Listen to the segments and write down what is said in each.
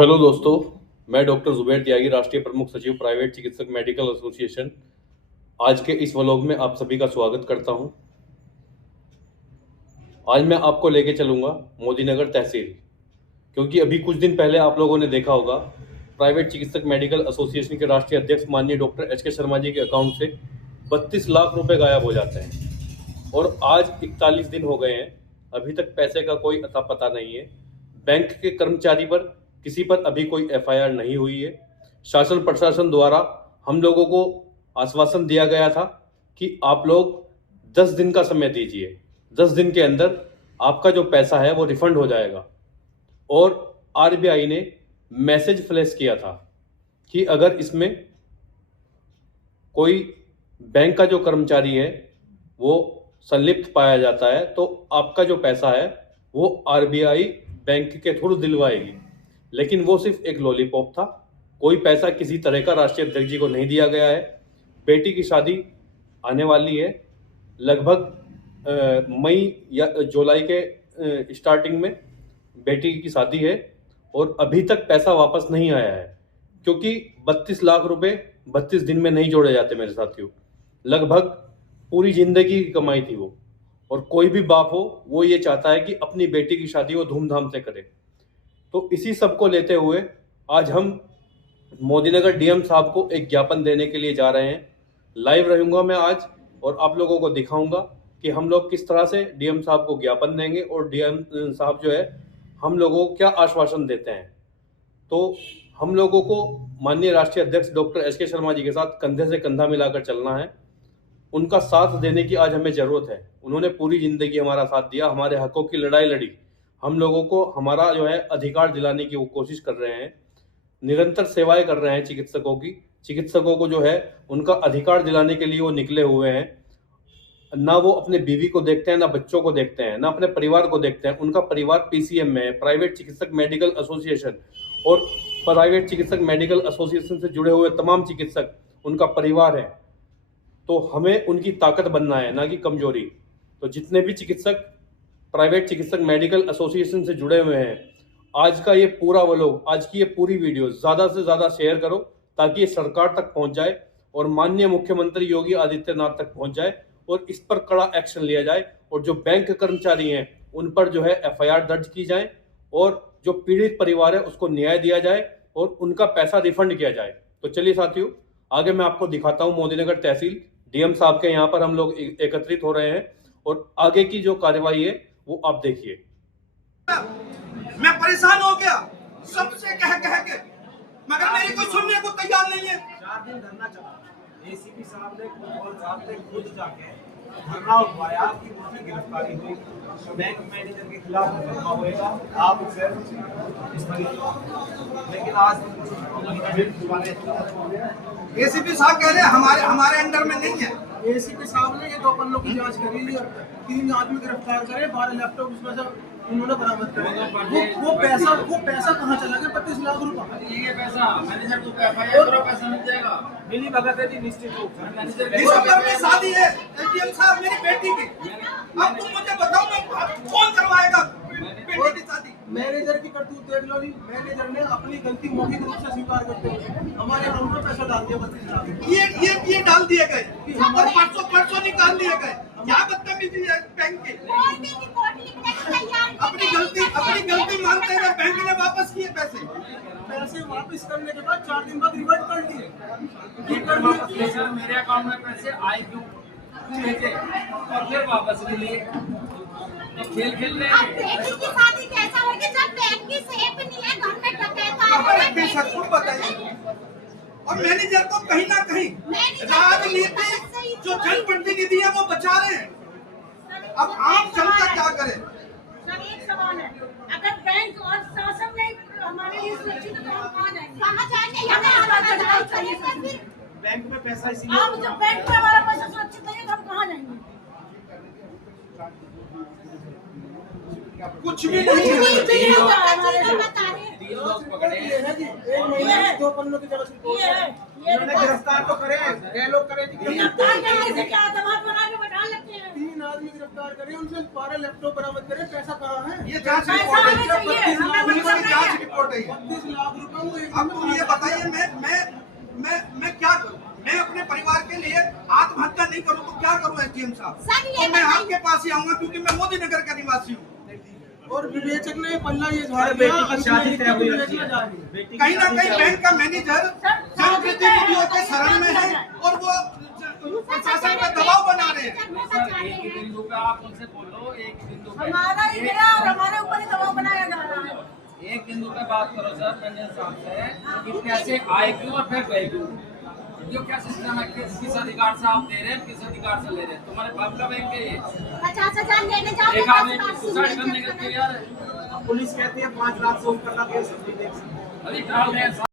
Hello दोस्तों, मैं doctor Zubair त्यागी, राष्ट्रीय प्रमुख सचिव प्राइवेट चिकित्सक मेडिकल एसोसिएशन। आज के इस व्लॉग में आप सभी का स्वागत करता हूं। आज मैं आपको लेके चलूंगा मोदीनगर तहसील, क्योंकि अभी कुछ दिन पहले आप लोगों ने देखा होगा प्राइवेट चिकित्सक मेडिकल एसोसिएशन के राष्ट्रीय अध्यक्ष माननीय डॉक्टर एच के शर्मा जी के अकाउंट से 32 लाख रुपए गायब हो जाते हैं और आज 41 दिन हो गए हैं, अभी तक पैसे का कोई अता पता नहीं है। बैंक के कर्मचारी पर किसी पर अभी कोई एफआईआर नहीं हुई है। शासन प्रशासन द्वारा हम लोगों को आश्वासन दिया गया था कि आप लोग 10 दिन का समय दीजिए, 10 दिन के अंदर आपका जो पैसा है वो रिफंड हो जाएगा। और आरबीआई ने मैसेज फ्लैश किया था कि अगर इसमें कोई बैंक का जो कर्मचारी है वो संलिप्त पाया जाता है तो आपका जो पैसा है वो आरबीआई बैंक के थ्रू दिलवाएगी। लेकिन वो सिर्फ एक लॉलीपॉप था, कोई पैसा किसी तरह का राष्ट्रीय अध्यक्ष जी को नहीं दिया गया है। बेटी की शादी आने वाली है, लगभग मई या जुलाई के स्टार्टिंग में बेटी की शादी है और अभी तक पैसा वापस नहीं आया है, क्योंकि 32 लाख रुपए 32 दिन में नहीं जोड़े जाते मेरे साथियों। लगभग पूरी जिंदगी की कमाई थी वो, और कोई भी बाप हो वो ये चाहता है कि अपनी बेटी की शादी वो धूमधाम से करे। तो इसी सब को लेते हुए आज हम मोदीनगर डीएम साहब को एक ज्ञापन देने के लिए जा रहे हैं। लाइव रहूंगा मैं आज और आप लोगों को दिखाऊंगा कि हम लोग किस तरह से डीएम साहब को ज्ञापन देंगे और डीएम साहब जो है हम लोगों को क्या आश्वासन देते हैं। तो हम लोगों को माननीय राष्ट्रीय अध्यक्ष डॉक्टर एस के शर्मा जी के साथ कंधे से कंधा मिलाकर चलना है। उनका साथ देने की आज हमें जरूरत है। उन्होंने पूरी जिंदगी हमारा साथ दिया, हमारे हकों की लड़ाई लड़ी, हम लोगों को हमारा जो है अधिकार दिलाने की वो कोशिश कर रहे हैं, निरंतर सेवाएं कर रहे हैं चिकित्सकों की। चिकित्सकों को जो है उनका अधिकार दिलाने के लिए वो निकले हुए हैं। ना वो अपने बीवी को देखते हैं, ना बच्चों को देखते हैं, ना अपने परिवार को देखते हैं। उनका परिवार पीसीएम में है, प्राइवेट चिकित्सक मेडिकल एसोसिएशन, और प्राइवेट चिकित्सक मेडिकल एसोसिएशन से जुड़े हुए तमाम चिकित्सक उनका परिवार है। तो हमें उनकी ताकत बनना है, ना कि कमजोरी। तो जितने भी चिकित्सक प्राइवेट चिकित्सक मेडिकल एसोसिएशन से जुड़े हुए हैं, आज का ये पूरा व्लॉग, आज की ये पूरी वीडियो ज़्यादा से ज़्यादा शेयर करो ताकि ये सरकार तक पहुंच जाए और माननीय मुख्यमंत्री योगी आदित्यनाथ तक पहुंच जाए और इस पर कड़ा एक्शन लिया जाए। और जो बैंक कर्मचारी हैं उन पर जो है एफआईआर दर्ज की जाए और जो पीड़ित परिवार है उसको न्याय दिया जाए और उनका पैसा रिफंड किया जाए। तो चलिए साथियों, आगे मैं आपको दिखाता हूँ मोदीनगर तहसील डीएम साहब के यहाँ पर हम लोग एकत्रित हो रहे हैं और आगे की जो कार्यवाही है वो आप देखिए। मैं परेशान हो गया सबसे कह के, मगर मेरी कोई सुनने को तैयार नहीं है। 4 दिन धरना चला, एसीपी साहब ने खुद जाके धरना उठवाया कि उनकी गिरफ्तारी हुई, बैंक मैनेजर के खिलाफ मुकदमा होएगा, आप उसे लेकिन आज एसीपी साहब कह रहे हैं हमारे अंडर में नहीं है। एसीपी साहब ने ये 2 पन्नों की जांच करी, 3 आदमी गिरफ्तार करे, 12 लैपटॉप उसमें से उन्होंने बरामद करे। वो पैसा कहाँ चला गया? 32 लाख रुपए। ये पैसा मैनेजर को एफआईआर पैसा मिल जाएगा। मिली भगत है जी, निश्चित रूप से। दिसंबर में शादी है एडीएम साहब मेरी बेटी की। अब तुम मुझे बताओ मैं कौन करवाएगा बेटी की शादी? मैनेजर की करतूत देख लो जी। मैनेजर ने अपनी गलती मौखिक रूप से स्वीकार करते हुए हमारे अकाउंट में पैसा डाल दिया 32 लाख। ये डाल दिए गए और परसों निकाल दिए गए। क्या बदतमीजी है बैंक की। अपनी गलती मानते हुए बैंक ने वापस किए पैसे वापस करने के बाद 4 दिन बाद रिवर्ट कर दिए। मेरे अकाउंट में पैसे आए क्यों भेजे और फिर वापस ले लिए। खेल रहे हैं। बेटी की शादी कैसा होगी जब बैंक की सेफ नहीं है, घर में डकैता है। बताइए। और मैनेजर को कहीं ना कहीं राजनीति जो जनप्रतिनिधि है वो बचा रहे हैं। अब आम जनता क्या करे? सर एक सवाल है, अगर बैंक और शासन नहीं हमारे लिए सुरक्षित तो हम कहाँ जाएंगे? कहाँ जाएंगे? बैंक में पैसा इसीलिए आप जब बैंक में हमारा पैसा सुरक्षित नहीं है तो हम कहाँ जाएंगे? कुछ भी नहीं है। 2 पन्नों की जांच रिपोर्ट गिरफ्तार तो करे, 6 लोग करे। 3 आदमी आदमी गिरफ्तार करें, उनसे 12 लैपटॉप बरामद करें, पैसा कहाँ है? ये जांच पैसा रिपोर्ट है, हमें चाहिए, हमें पुलिस मतलब की नहीं जांच है। रिपोर्ट है ये। 32 लाख रुपए वो एक अब दिन तुम में ये बताइए मैं क्या करूं? मैं अपने परिवार के लिए आत्महत्या नहीं करूं तो क्या करूं एसडीएम साहब? सर, ये तो मैं बताइए। आपके पास ही आऊंगा क्योंकि मैं मोदी नगर का निवासी हूँ। और विवेचक ने पल्ला ये झाड़ सर, दिया, बेटी की शादी तय हुई रखी विवेचना है। जा रही है। बेटी की कहीं ना शादी कहीं तय बैंक का मैनेजर जनप्रतिनिधियों के शरण में है और वो प्रशासन पे दबाव बना रहे हैं। सर एक ही बिंदु पे आप उनसे बोलो, एक ही बिंदु पे हमारा ही गया और हमारे ऊपर ही दबाव बनाया जा रहा है। एक बिंदु पे बात करो सर मैनेजर साहब से कि पैसे आए क्यों और फिर गए क्यों? ये क्या सिस्टम है? किस अधिकार से आप दे रहे हैं, किस अधिकार से ले रहे हैं? तुम्हारे बाप का बैंक है ये। 50,000 लेने जाओ एक आदमी सुसाइड करने के लिए यार अब पुलिस कहती है 5 लाख से ऊपर का केस नहीं देख सकते। अभी डाल रहे हैं।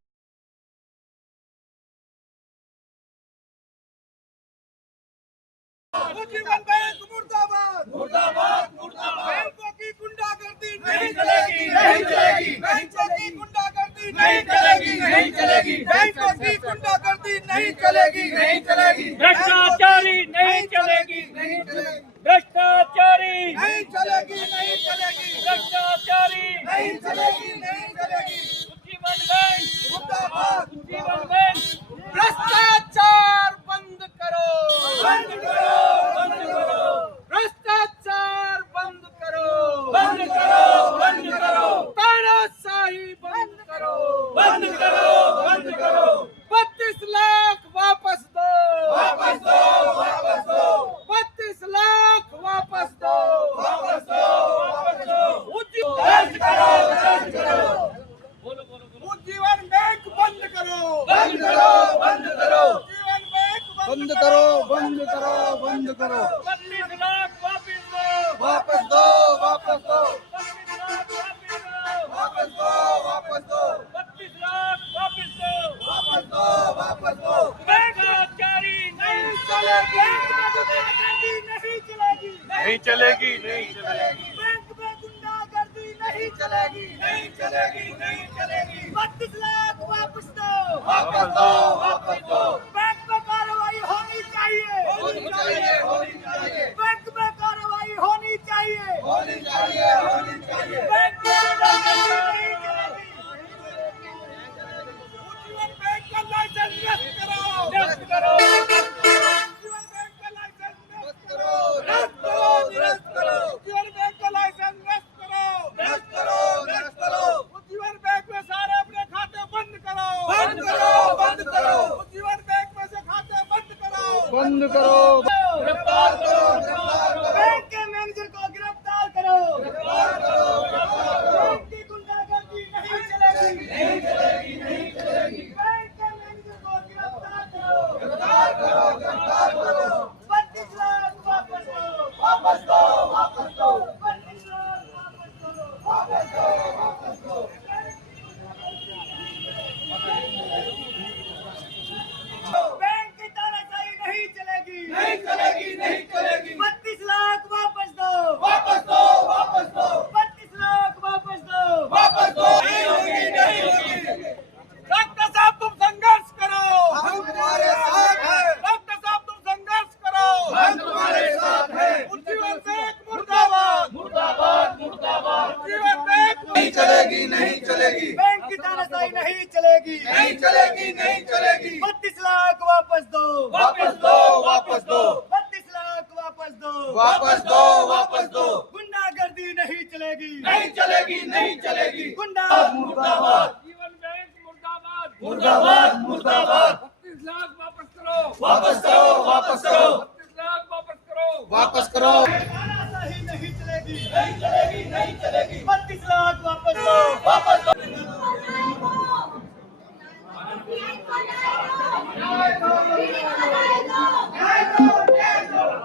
जीवन बैंक मुर्दाबाद मुर्दाबाद मुर्दाबाद। बैंकों की गुंडागर्दी नहीं चलेगी नहीं चलेगी। बैंकों की गुंडागर्दी नहीं चलेगी नहीं चलेगी। बैंकों की गुंडागर्दी नहीं चलेगी नहीं चलेगी। भ्रष्टाचारी नहीं चलेगी, नहीं चलेगी भ्रष्टाचारी नहीं चलेगी नहीं चलेगी भ्रष्टाचारी नहीं चलेगी नहीं चलेगी। जीवन बैंक मुर्दाबाद जीवन बैंक भ्रष्टाचार बंद करो बंद करो बंद करो। भ्रष्टाचार बंद करो बंद करो बंद करो। तानाशाही बंद करो बंद करो बंद करो। 32 लाख वापस दो वापस दो वापस दो। 32 लाख वापस दो वापस दो वापस दो। दर्ज करो दर्ज करो। उज्जीवन बैंक बंद करो बंद करो बंद करो। उज्जीवन बैंक बंद करो बंद करो बंद करो। 32 लाख वापिस दो, वापस दो वापस दो 32 लाख वापिस दो, वापस दो वापस दो 32 लाख वापिस दो। वापस दो वापस दो। भ्रष्टाचारी नहीं चलेगी नहीं चलेगी नहीं चलेगी नहीं चलेगी। बैंक में गुंडागर्दी नहीं चलेगी नहीं चलेगी नहीं चलेगी। 32 लाख वापस दो, वापस दो वापस दो। बैंक में कार्रवाई होनी चाहिए, होनी चाहिए होनी चाहिए बैंक में कार्रवाई होनी चाहिए, होनी चाहिए होनी चाहिए। बैंक में गुंडागर्दी नहीं चलेगी। उज्जीवन बैंक का लाइसेंस रद्द करो रद्द करो, उज्जीवन बैंक का लाइसेंस रद्द करो रद्द करो निरस्त करो। उज्जीवन बैंक का लाइसेंस रद्द करो रद्द करो रद्द करो। उज्जीवन बैंक में सारे अपने खाते बंद करो बंद करो बंद करो। उज्जीवन बैंक में से खाते बंद करो बंद करो। गिरफ्तार करो गिरफ्तार करो। बैंक के मैनेजर को गिरफ्तार करो, गिरफ्तार करो गिरफ्तार करो। बैंक की गुंडागर्दी नहीं चलेगी, नहीं चलेगी नहीं चलेगी। बैंक के मैनेजर को गिरफ्तार करो, गिरफ्तार करो गिरफ्तार करो। 32 लाख वापस दो, वापस दो वापस दो 32 लाख वापस दो। वापस दो वापस दो। बैंक की तानाशाही नहीं चलेगी, नहीं चलेगी नहीं चलेगी। 32 लाख वापस दो, वापस दो वापस दो 32 लाख वापस दो। वापस दो। नहीं होगी नहीं होगी। डॉक्टर साहब तुम संघर्ष करो हम तुम्हारे साथ हैं। डॉक्टर साहब तुम संघर्ष करो हम तुम्हारे साथ हैं। उज्जीवन बैंक मुर्दाबाद मुर्दाबाद मुर्दाबाद। उज्जीवन बैंक नहीं चलेगी नहीं चलेगी। बैंक की तानाशाही नहीं चलेगी, नहीं चलेगी नहीं चलेगी। 32 लाख वापस दो, वापस दो वापस दो 32 लाख वापस दो। वापस दो वापस दो। गुंडागर्दी नहीं चलेगी, नहीं चलेगी नहीं चलेगी। गुंडा मुर्दाबाद जीवन बैंक मुर्दाबाद, मुर्दाबाद मुर्दाबाद। 32 लाख वापस करो, वापस करो वापस करो 32 लाख वापस करो। वापस करो। तानाशाही नहीं चलेगी, नहीं चलेगी नहीं चलेगी। 32 लाख वापस दो, वापस दो।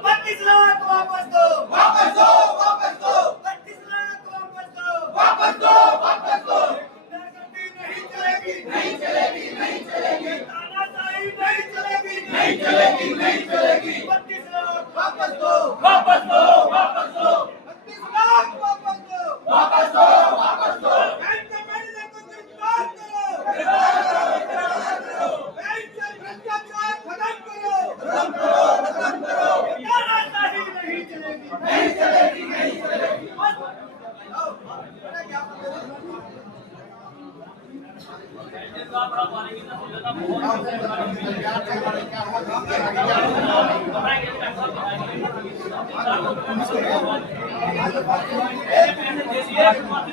32 लाख वापस दो, वापस दो वापस दो 32 लाख वापस दो। वापस दो वापस दो। गुंडागर्दी नहीं चलेगी, नहीं चलेगी नहीं चलेगी। तानाशाही नहीं चलेगी, नहीं चलेगी नहीं चलेगी। 32 लाख वापस दो वापस दो वापस दो। 32 लाख वापस दो वापस दो वापस दो। बैंक के मैनेजर को गिरफ्तार करो गिरफ्तार करो। बैंक से भ्रष्टाचार खत्म करो खत्म करो खत्म करो। तानाशाही नहीं चलेगी, पैसे दे दिए